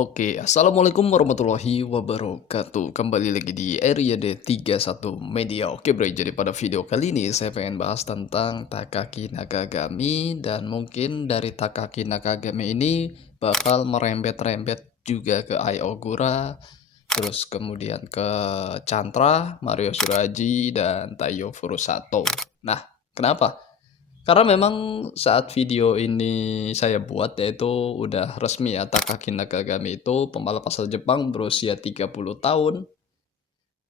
Oke, assalamualaikum warahmatullahi wabarakatuh. Kembali lagi di Area D31 Media. Oke, bro, jadi pada video kali ini saya pengen bahas tentang Takaki Nakagami, dan mungkin dari Takaki Nakagami ini bakal merembet-rembet juga ke Ai Ogura, terus kemudian ke Chantra, Mario Suraji, dan Taiyo Furusato. Nah, kenapa? Karena memang saat video ini saya buat, yaitu udah resmi ya, Takaki Nakagami itu pembalap asal Jepang berusia 30 tahun,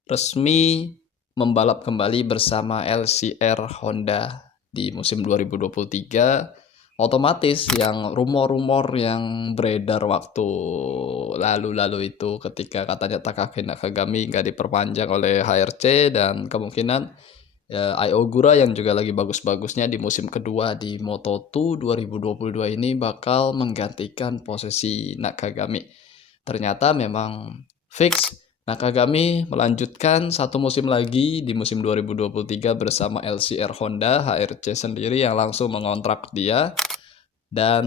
resmi membalap kembali bersama LCR Honda di musim 2023. Otomatis yang rumor-rumor yang beredar waktu lalu-lalu itu ketika katanya Takaki Nakagami nggak diperpanjang oleh HRC, dan kemungkinan ya, Ai Ogura yang juga lagi bagus-bagusnya di musim kedua di Moto2 2022 ini bakal menggantikan posisi Nakagami. Ternyata memang fix Nakagami melanjutkan satu musim lagi di musim 2023 bersama LCR Honda. HRC sendiri yang langsung mengontrak dia, dan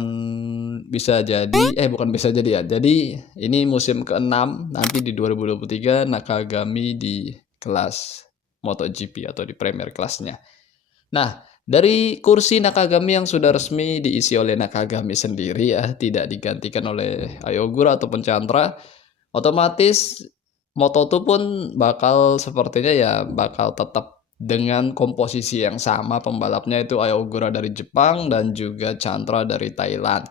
bisa jadi bukan bisa jadi ya. Jadi ini musim ke-6 nanti di 2023 Nakagami di kelas MotoGP atau di Premier kelasnya. Nah, dari kursi Nakagami yang sudah resmi diisi oleh Nakagami sendiri ya, tidak digantikan oleh Ayogura ataupun Chandra, otomatis Moto2 pun bakal sepertinya ya bakal tetap dengan komposisi yang sama, pembalapnya itu Ayogura dari Jepang dan juga Chandra dari Thailand.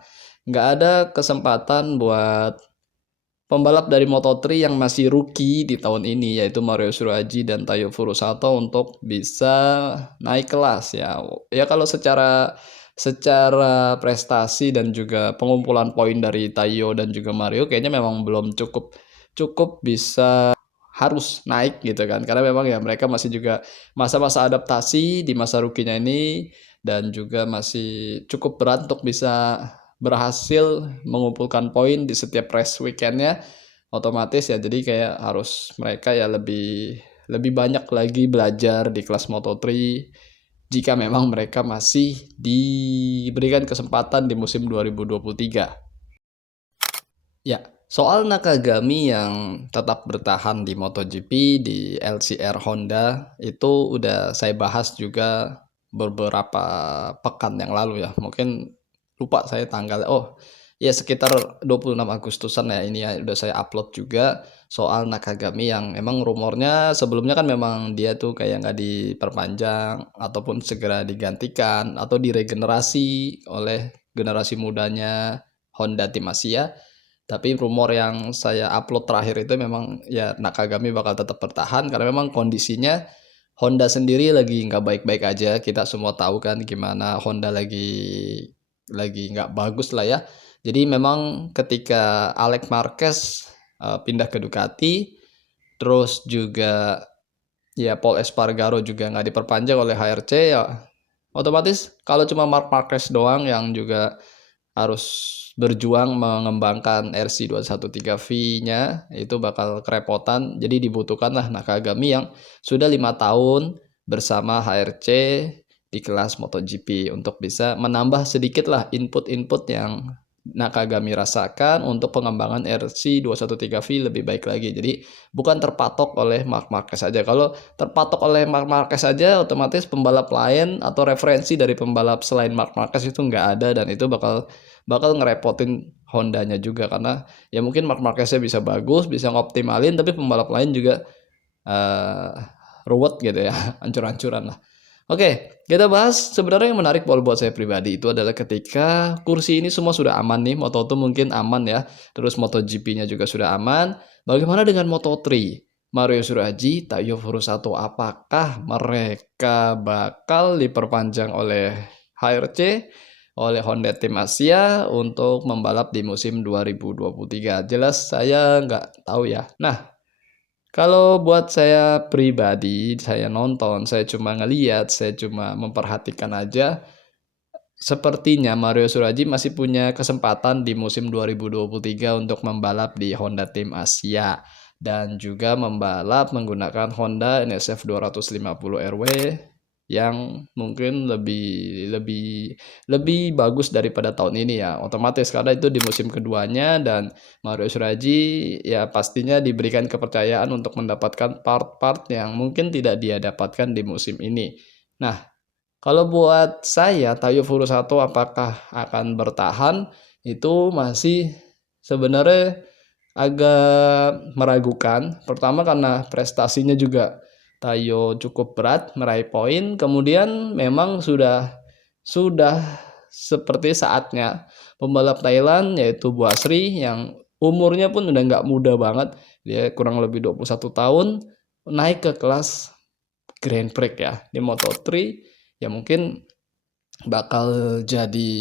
Nggak ada kesempatan buat pembalap dari Moto3 yang masih rookie di tahun ini, yaitu Mario Suraji dan Taiyo Furusato, untuk bisa naik kelas ya. Ya kalau secara secara prestasi dan juga pengumpulan poin dari Taiyo dan juga Mario kayaknya memang belum cukup cukup bisa, harus naik gitu kan. Karena memang ya mereka masih juga masa-masa adaptasi di masa rukinya ini, dan juga masih cukup berat untuk bisa berhasil mengumpulkan poin di setiap race weekendnya. Otomatis ya jadi kayak harus mereka ya lebih lebih banyak lagi belajar di kelas Moto3 jika memang mereka masih diberikan kesempatan di musim 2023. Ya, soal Nakagami yang tetap bertahan di MotoGP di LCR Honda itu udah saya bahas juga beberapa pekan yang lalu ya. Mungkin lupa saya tanggal. Oh, ya sekitar 26 Agustusan ya, ini ya udah saya upload juga soal Nakagami yang emang rumornya sebelumnya kan memang dia tuh kayak nggak diperpanjang ataupun segera digantikan atau diregenerasi oleh generasi mudanya Honda Tim Asia. Tapi rumor yang saya upload terakhir itu memang ya Nakagami bakal tetap bertahan karena memang kondisinya Honda sendiri lagi nggak baik-baik aja. Kita semua tahu kan gimana Honda lagi nggak bagus lah ya. Jadi memang ketika Alex Marquez pindah ke Ducati, terus juga ya Paul Espargaro juga nggak diperpanjang oleh HRC, ya otomatis kalau cuma Marc Marquez doang yang juga harus berjuang mengembangkan RC213V-nya, itu bakal kerepotan. Jadi dibutuhkanlah Nakagami yang sudah 5 tahun bersama HRC di kelas MotoGP untuk bisa menambah sedikitlah input-input yang Nakagami rasakan untuk pengembangan RC213V lebih baik lagi. Jadi bukan terpatok oleh Marc Marquez saja. Kalau terpatok oleh Marc Marquez saja, otomatis pembalap lain atau referensi dari pembalap selain Marc Marquez itu nggak ada, dan itu bakal bakal ngerepotin Hondanya juga. Karena ya mungkin Marc Marqueznya bisa bagus, bisa ngoptimalin, tapi pembalap lain juga uh, ruwet gitu ya, hancur-hancuran lah. Oke, kita bahas sebenarnya yang menarik buat saya pribadi itu adalah ketika kursi ini semua sudah aman nih, Moto2 mungkin aman ya, terus MotoGP-nya juga sudah aman. Bagaimana dengan Moto3? Mario Suraji, Taiyo Furusato, apakah mereka bakal diperpanjang oleh HRC, oleh Honda Tim Asia untuk membalap di musim 2023? Jelas saya nggak tahu ya. Nah, kalau buat saya pribadi, saya nonton, saya cuma ngeliat, saya cuma memperhatikan aja. Sepertinya Mario Suraji masih punya kesempatan di musim 2023 untuk membalap di Honda Tim Asia dan juga membalap menggunakan Honda NSF 250 RW yang mungkin lebih lebih lebih bagus daripada tahun ini ya, otomatis karena itu di musim keduanya dan Mario Shiraji ya pastinya diberikan kepercayaan untuk mendapatkan part-part yang mungkin tidak dia dapatkan di musim ini. Nah, kalau buat saya Tayo Furusato apakah akan bertahan, itu masih sebenarnya agak meragukan. Pertama karena prestasinya juga Tayo cukup berat meraih poin, kemudian memang sudah seperti saatnya pembalap Thailand yaitu Bu Asri yang umurnya pun udah nggak muda banget, dia kurang lebih 21 tahun, naik ke kelas Grand Prix ya di Moto3 ya mungkin bakal jadi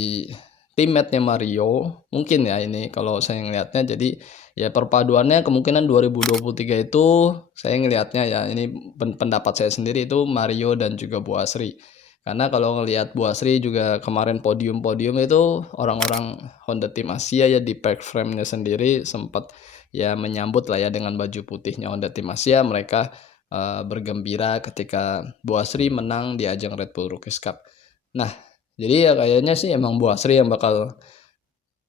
teammate-nya Mario mungkin ya ini kalau saya ngelihatnya. Jadi ya perpaduannya kemungkinan 2023 itu saya ngelihatnya ya ini pendapat saya sendiri itu Mario dan juga Bu Asri. Karena kalau ngelihat Bu Asri juga kemarin podium-podium itu orang-orang Honda Tim Asia ya di pack frame-nya sendiri sempat ya menyambut lah ya dengan baju putihnya Honda Tim Asia. Mereka bergembira ketika Bu Asri menang di ajang Red Bull Rookies Cup. Nah, jadi ya kayaknya sih emang Bu Asri yang bakal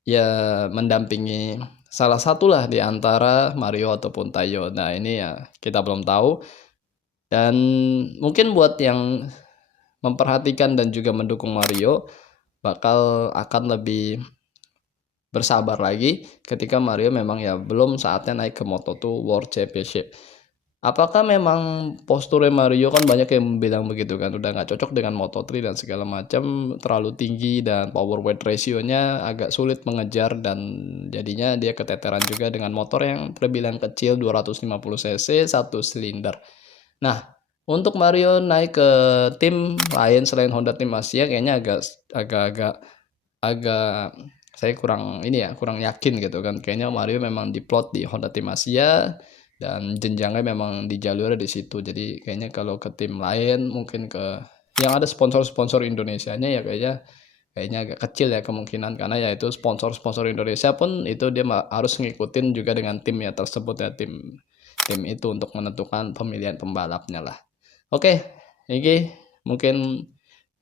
ya mendampingi salah satulah di antara Mario ataupun Tayo. Nah, ini ya kita belum tahu dan mungkin buat yang memperhatikan dan juga mendukung Mario bakal akan lebih bersabar lagi ketika Mario memang ya belum saatnya naik ke Moto2 World Championship. Apakah memang posturnya Mario kan banyak yang bilang begitu kan, udah nggak cocok dengan Moto3 dan segala macam, terlalu tinggi dan power weight ratio-nya agak sulit mengejar dan jadinya dia keteteran juga dengan motor yang terbilang kecil 250 cc, satu silinder. Nah, untuk Mario naik ke tim lain selain Honda Tim Asia kayaknya agak-agak agak saya kurang ini ya, kurang yakin gitu kan. Kayaknya Mario memang diplot di Honda Tim Asia dan jenjangnya memang di jalurnya di situ. Jadi kayaknya kalau ke tim lain mungkin ke yang ada sponsor-sponsor Indonesianya ya kayaknya agak kecil ya kemungkinan karena ya itu sponsor-sponsor Indonesia pun itu dia harus ngikutin juga dengan tim ya tersebut ya tim tim itu untuk menentukan pemilihan pembalapnya lah. Oke, ini mungkin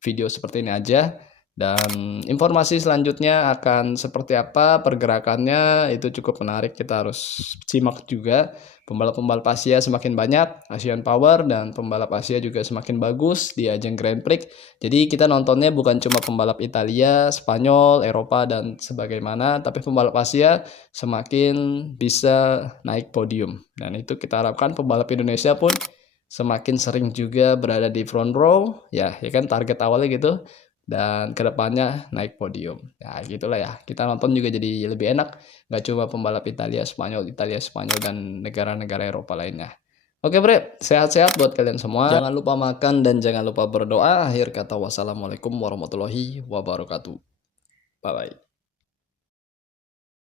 video seperti ini aja dan informasi selanjutnya akan seperti apa pergerakannya itu cukup menarik, kita harus simak juga. Pembalap-pembalap Asia semakin banyak, Asian Power dan pembalap Asia juga semakin bagus di ajang Grand Prix. Jadi kita nontonnya bukan cuma pembalap Italia, Spanyol, Eropa dan sebagaimana, tapi pembalap Asia semakin bisa naik podium. Dan itu kita harapkan pembalap Indonesia pun semakin sering juga berada di front row ya kan target awalnya gitu dan kedepannya naik podium ya gitulah ya, kita nonton juga jadi lebih enak nggak cuma pembalap Italia Spanyol dan negara-negara Eropa lainnya. Oke bre, sehat-sehat buat kalian semua, jangan lupa makan dan jangan lupa berdoa. Akhir kata wassalamualaikum warahmatullahi wabarakatuh, bye bye.